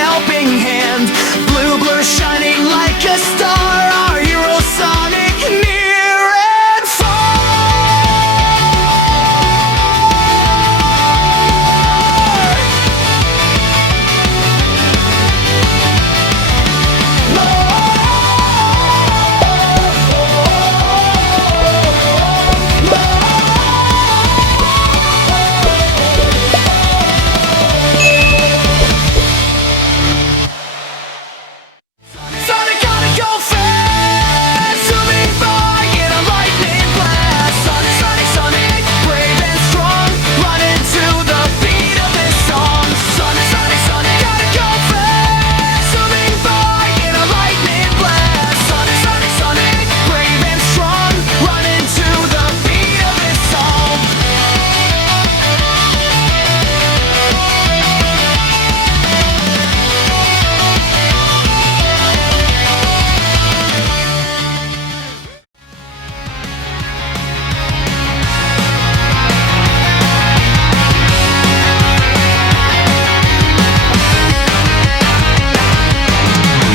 helping hand. Blue blur shining like a star, our hero Sonic near and far. Sonic gotta go fast, zooming by in a lightning blast. Sonic, Sonic, Sonic, brave and strong, running to the beat of this song. Sonic, Sonic, Sonic, gotta go fast, zooming by in a lightning blast. Sonic, Sonic, Sonic, brave and strong, running to the beat of this song.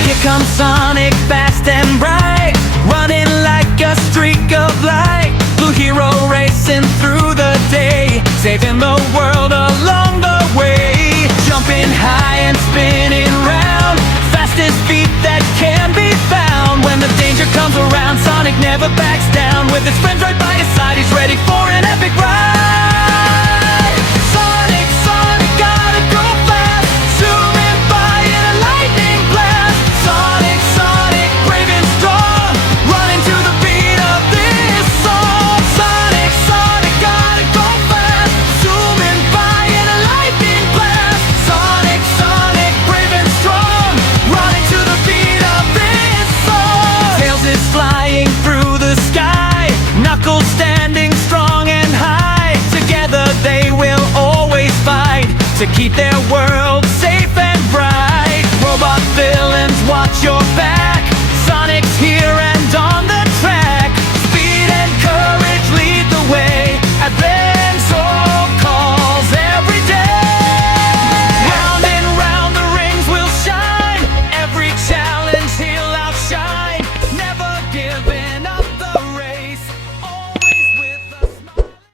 Here comes Sonic, fast and bright, running like a streak of light. Blue hero racing through the day, saving the world along the way. Jumping high and spinning round, fastest feet that can be found. When the danger comes around, Sonic never backs down. With his friends right by his side, he's ready for an epic ride. Sonic, Sonic, gotta go fast, zooming by in a lightning blast. Sonic, Sonic, brave and strong, running to the beat of this song. Sonic, Sonic, gotta go fast, zooming by in a lightning blast. Sonic, Sonic, brave and strong, running to the beat of this song. Tails is flying through the sky, Knuckles standing strong and high. Together they will always fight to keep their word